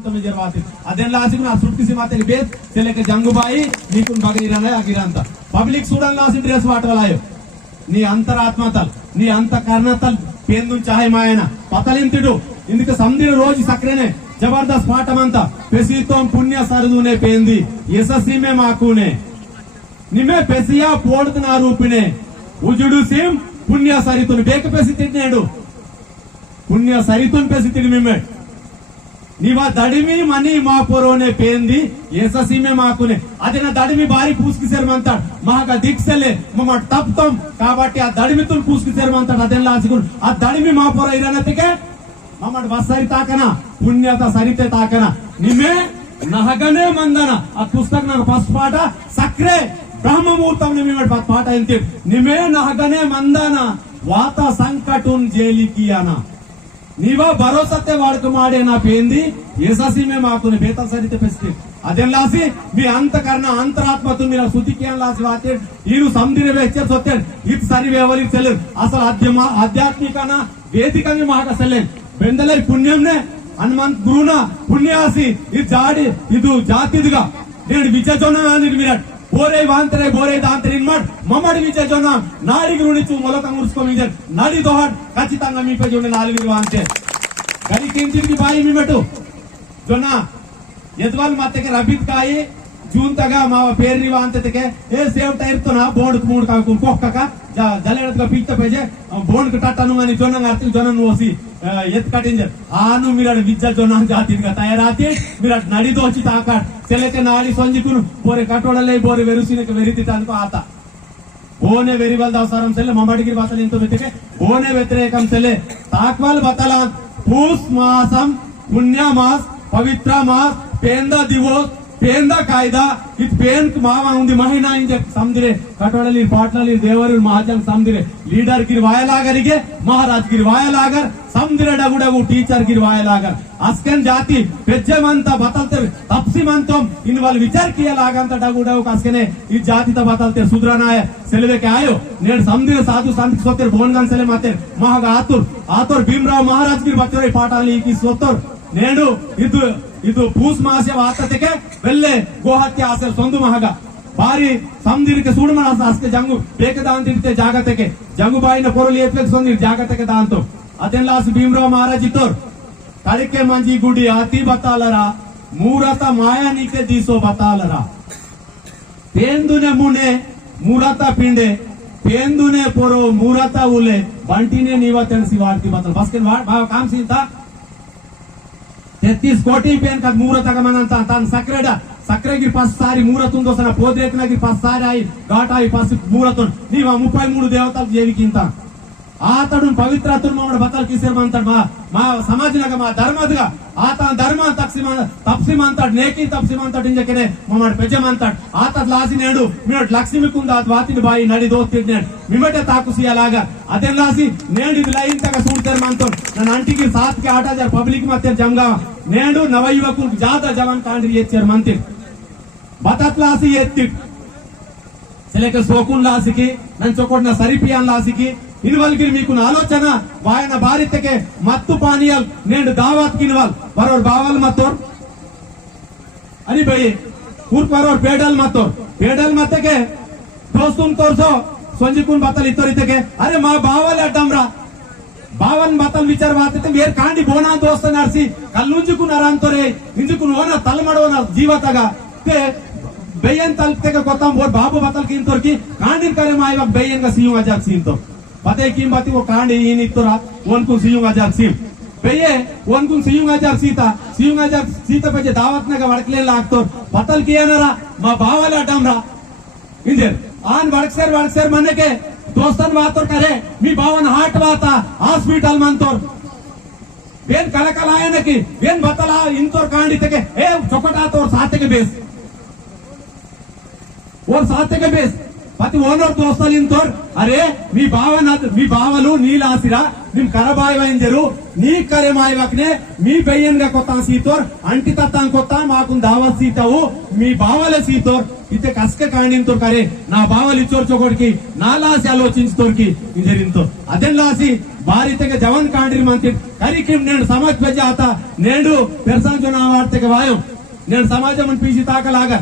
तुम्ही जर वाचेल अदेन लासिक ना सुटकीसी माते के बेस चले के जंगुबाई నీకు బగీరానే అగిరంత పబ్లిక్ చూడాలి లాసి డ్రెస్ వాటలాయో నీ అంతరాత్మతల్ నీ అంత కర్ణతల్ పేందు చాయ్ మాయన పతలింతుడు ఇందుకు సందిన రోజు సక్రేనే జబర్దస్త్ పాఠమంతా పెసితో పుణ్య సరదునే పేంది యశస్సీమే మాకునే నిమే పెసియా పోడుతున్నా రూపిణే ఉజుడు సీం పుణ్య సరితుని బేక పెసి తిన్నాడు పుణ్య సరితుని పెసి తిడి మిమ్మే ನೀವ ದಡಿಮಿ ಮನಿ ಮಾಪುರೋನೆ ಪೇಂದಿ ಏಸ ಸೀಮೆ ಮಾಕುನೆ ಅದನ್ನ ದಡಿಮಿ ಬಾರಿ ಪೂಸ್ಕಿ ಸೇರ್ಮಂತಾಡ್ ಮಾಗ ದಿಕ್ಸಲ್ಲೆ ಮಮ್ಮ ಟಪ್ ತಮ್ ಕಾಬಟ್ಟಿ ಆ ದಡಿಮಿ ತುಲ್ ಪೂಸ್ಕಿ ಸೇರ್ಮಂತಾಡ್ ಅದೆಲ್ಲ ಹಚ್ಕೊಂಡು ಆ ದಡಿಮಿ ಮಾಪುರ ಇರೋನತ್ತಿಗೆ ಮಮ್ಮಡ್ ಬಸ್ಸರಿ ತಾಕನ ಪುಣ್ಯತ ಸರಿತೆ ತಾಕನ ನಿಮ್ಮೆ ನಹಗನೇ ಮಂದನ ಆ ಪುಸ್ತಕ ನಂಗೆ ಫಸ್ಟ್ ಪಾಠ ಸಕ್ರೆ ಬ್ರಹ್ಮ ಮುಹೂರ್ತಂ ನಿಮಗೆ ಪಾಠ ಎಂತೀವಿ ನಿಮೇ ನಹಗನೇ ಮಂದನ ವಾತ ಸಂಕಟುನ್ ಜೇಲಿಕಿಯಾನ నీవా భరోసత్తే వాడుకు మాడే నా పేంది? ఏసీ మే మాకు బేతల సరిత పెస్తి. అదే లాసి? మీ అంతకరణ అంతరాత్మతు మీరు శుద్ధికేం లాసి వాతే ఈరు సంధిన వేచే సొత్తే ఇది సరివేవలికి తెలియదు అసలు అధ్యమ ఆధ్యాత్మికన? వేదిక మీ మాట అసలే బెందలే పుణ్యంనే? హనుమంత్ గురున పుణ్యాసి ఇది జాడి ఇది జాతిదిగా. నేను విచ్చేచున్నాను మీరు ಬೋರೆ ವಾಂತರೆ ಬೋರೆ ದಾಂತರೆ ಇನ್ಮಾಡ್ మమ్మడి విచజన నాడికి రుణించు మొలక మురుసుకోమి నడి దోహడ్ ఖచ్చితంగా మీ పై చూడండి నాలుగు వాంతే గడికించింది బాయి మీ మెటు జొన్న ಎದ್ವಲ್ ಮತ್ತೆಗೆ ರಬಿತ್ ಕಾಯಿ ಜೂಂತಾಗ ಮಾವ ಬೇರ್ರಿ ಅಂತದಕ್ಕೆ ಏ ಸೇವ್ ಟೈರ್ ತೋನ ಬೋಂಡ್ ಮೂಡ್ ಕಾಕು ಕೊಕ್ಕಕ ಜಲೆಡದ ಪೀಕ್ತ ಪೇಜೆ ಬೋಂಡ್ ಕಟಾಟನು ಮನಿ ಜೊನ್ನ ಅರ್ತಿ ಜೊನ್ನ ನೋಸಿ ಎತ್ ಕಟಿಂಜ ಆನು ಮಿರಡ್ ವಿಜ್ಜ ಜೊನ್ನ ಜಾತಿನ ತಯಾರಾತಿ ಮಿರಡ್ ನಡಿ ದೋಚಿ ತಾಕಾಟ್ ಸೆಲೆತೆ ನಾಡಿ ಸಂಜಿಕುನು ಬೋರೆ ಕಟೋಡಲೇ ಬೋರೆ ವೆರುಸಿನಕ್ಕೆ ವೆರಿತಿತ ಅಂತ ಆತ ಓನೆ ವೆರಿಬಲ್ ದಾಸಾರಂ ಸೆಲೆ ಮಮ್ಮಡಿಗಿರಿ ಬಾತಲ ಇಂತ ಬೆತ್ತಕ್ಕೆ ಓನೆ ವ್ಯತಿರೇಕಂ ಸೆಲೆ ತಾಕ್ವಾಲ್ ಬತಲ ಪೂಸ್ ಮಾಸಂ ಪುಣ್ಯ ಮಾಸ್ ಪವಿತ್ರ ಮಾಸ್ ಪೇಂದ ದಿವೋಸ್ పేన్ దా కాಯ್ದಾ ಇದು ಪೇನ್ ಮಾವ ఉంది ಮಹಿನಾ ಇಂಜೆ ಸಮದಿರೆ ಕಟೋಳಲಿ ಪಾಟ್ಲಲಿ ದೇವರು ಮಹಾಜನ್ ಸಮದಿರೆ ಲೀಡರ್ ಗಿರ್ವಾಯಲಾಗರಿಗೆ ಮಹಾರಾಜ್ ಗಿರ್ವಾಯಲಾಗರ್ ಸಮದಿರೆ ಡಗುಡಗು ಟೀಚರ್ ಗಿರ್ವಾಯಲಾಗರ್ ಅಸ್ಕನ್ ಜಾತಿ ಪೆಜ್ಜಮಂತ ಬತಲ್ತೆ ತಪ್ಸಿಮಂತ ಇನ್ ವಾಲ್ ವಿಚಾರ್ ಕಿಯಲಾಗಂತ ಡಗುಡಗು ಕಸ್ಕನೆ ಈ ಜಾತಿ ತ ಬತಲ್ತೆ ಸುದ್ರನಾಯ ಸೆಲೆವೆಕೆ ಆಯೋ ನೇಡ್ ಸಮದಿರೆ ಸಾಧು ಸಂತ ಸೋತೆರ್ ಬೋನ್ಗನ್ ಸೆಲೆ ಮಾತೆ ಮಹಾಗ ಆತುರ್ ಆತುರ್ ಭೀಮರಾವ್ ಮಹಾರಾಜ್ ಗಿರ್ ಬತ್ತರೆ ಪಾಟಾಲಿ ಕಿ ಸೋತುರ್ నేడు ఇద్దరు ಇದು ಪೂಸ್ ಮಾಸ್ಯ ವಾತತೆಗೆ ಬೆಲ್ಲೆ ಗೋಹತ್ಯೆ ಆಸೆ ಸೊಂದು ಮಹಗ ಬಾರಿ ಸಂದಿರಿಕೆ ಸೂಡು ಮನ ಅಸ್ಕೆ ಜಂಗು ಬೇಕದಾಂತಿರ್ತೆ ಜಾಗತೆಗೆ ಜಂಗು ಬಾಯಿನ ಪೊರಲಿ ಎತ್ಲೆಕ್ ಸೊಂದಿರ್ ಜಾಗತೆಗೆ ದಾಂತು ಅದೆಲ್ಲಾಸ್ ಭೀಮರಾವ್ ಮಹಾರಾಜ್ ಇತ್ತೋರ್ ತಳಿಕೆ ಮಂಜಿ ಗುಡಿ ಅತಿ ಬತ್ತಾಲರ ಮೂರತ ಮಾಯಾ ನೀಕೆ ದೀಸೋ ಬತ್ತಾಲರ ಪೇಂದುನೆ ಮುನೆ ಮೂರತ ಪಿಂಡೆ ಪೇಂದುನೆ ಪೊರೋ ಮೂರತ ಉಲೆ ಬಂಟಿನೇ ನೀವ ತೆಣಸಿ ವಾಡ್ತಿ ಬತ್ತಲ್ ಬಸ್ಕೆ ಭಾವ ಕಾಮ್ಸಿಂತ ನೆತ್ತೀಸ್ ಕೋಟಿ ಪೇನ್ ಕದ್ ಮೂರ ತಗಮನಂತ ತಾನು ಸಕ್ರೆಡ ಸಕ್ರೆಗಿ ಫಸ್ಟ್ ಸಾರಿ ಮೂರ ತುಂದು ಸನ ಪೋದ್ರೇತನಗಿ ಫಸ್ಟ್ ಸಾರಿ ಆಯಿ ಘಾಟ್ ಆಯಿ ಫಸ್ಟ್ ಮೂರ ತುಂಡು ನೀವು ಆ ಮುಪ್ಪೈ ಮೂರು ದೇವತలు దేవికింత ఘాట్ అయి ఫస్ట్ మూరతో నీవు ముప్పై మూడు దేవతలు మా మా సమాజంగా మా ధర్మదుగా. ఆత ధర్మ తప్సిమ తప్సిమంతాడు నేకి తప్సిమంతాడు ఇంజకనే మమ్మల్ని పెజమంతాడు ఆత లాసి నేడు. మీడు లక్ష్మికుంద వాతిని బాయి నడి దోస్తిడ్నాడు మిమటే తాకుసి అలాగా అదే లాసి నేడు ఇది లయింతగా చూడతారు మనతో నన్ను అంటికి సాత్కి ఆట జర పబ్లిక్ మధ్య జంగా. నేడు నవ యువకులకు జాత జవాన్ కాండ్రి ఎచ్చారు మంత్రి. బతత్లాసి ఎత్తి సెలక సోకున్ లాసికి నన్ను చొక్కొట్టిన సరిపియాన్ లాసికి ఇన్వాల్గిరి మీకు ఆలోచన వాయన భారతకే మత్తు పానీయాలు నేను దావాత్ కిన్వాల్ బరోర్ బావాల్ మత్తోర్ అని పోయి ఊర్ బరోర్ పేడల్ మత్తోర్ పేడల్ మత్తకే దోస్తున్ తోర్సో సొంజికున్ బత్తలు ఇద్దరితకే అరే మా బావాలే అడ్డం రా ಬಾವನ್ ಮಾತಲ್ ವಿಚಾರ ಮಾಡ್ತೈತೆ ಬೇರೆ ಕಾಂಡಿ ಬೋನ ಅಂತ ದೋಸ್ತ ನಡ್ಸಿ ಕಲ್ಲುಂಜುಕು ನರ ಅಂತಾರೆ ಇಂಜುಕು ಓನ ತಲ್ ಮಾಡೋನ ಜೀವ ತಗ ತೆ ಬೆಯ್ಯನ್ ತಲ್ ತೆಗ ಗೊತ್ತಾಂ ಬೋರ್ ಬಾಬು ಬತಲ್ ಕಿಂತೋರ್ಕಿ ಕಾಂಡಿನ ಕರೆ ಮಾ पता है किम बाती वो कांड ये नहीं तो रात वन कुन सीयूंग आजार सीम पहले वन कुन सीयूंग आजार सीता सीयूंग आजार सीता पे जो दावत ने का वर्कले लाख तो पतल किया ना रा माँ बावला डम रा इंदर आन वर्कसर वर्कसर मने के दोस्तन बातों करे मी बावन हार्ट बाता हॉस्पिटल मान तोर बेन कलकल आए ना పతి ఓనర్ దోస్తలు ఇంతోర్ అరే మీ బావ నా- మీ బావలు నీలాసిరా ನಿಮ್ ಕರಬಾಯಿ ವೈಂಜರು ನೀ ಕರೆ ಮಾಯ್ವಾಕ್ನೆ మీ బెయ్యన్గా కొత్త సీతోర్ అంటి తత్తాన్ కొత్త మాకు దావత్ సీతవు మీ బావల సీతోర్ ఇతే కసక కాండింతో కరే నా బావలు ఇచ్చోర్ చోకొడికి నా లాసి ఆలోచించుతోర్కి ఇంజరింతో అదెన్ లాసి భారీతగా జవన్ కాండ్రి మంత్రి కరికిం నేను సమాజ్ పెద్ద ఆత నేడు పెర్సాంచో నా వార్తెగ వాయం నేను సమాజం పీసి తాకలాగా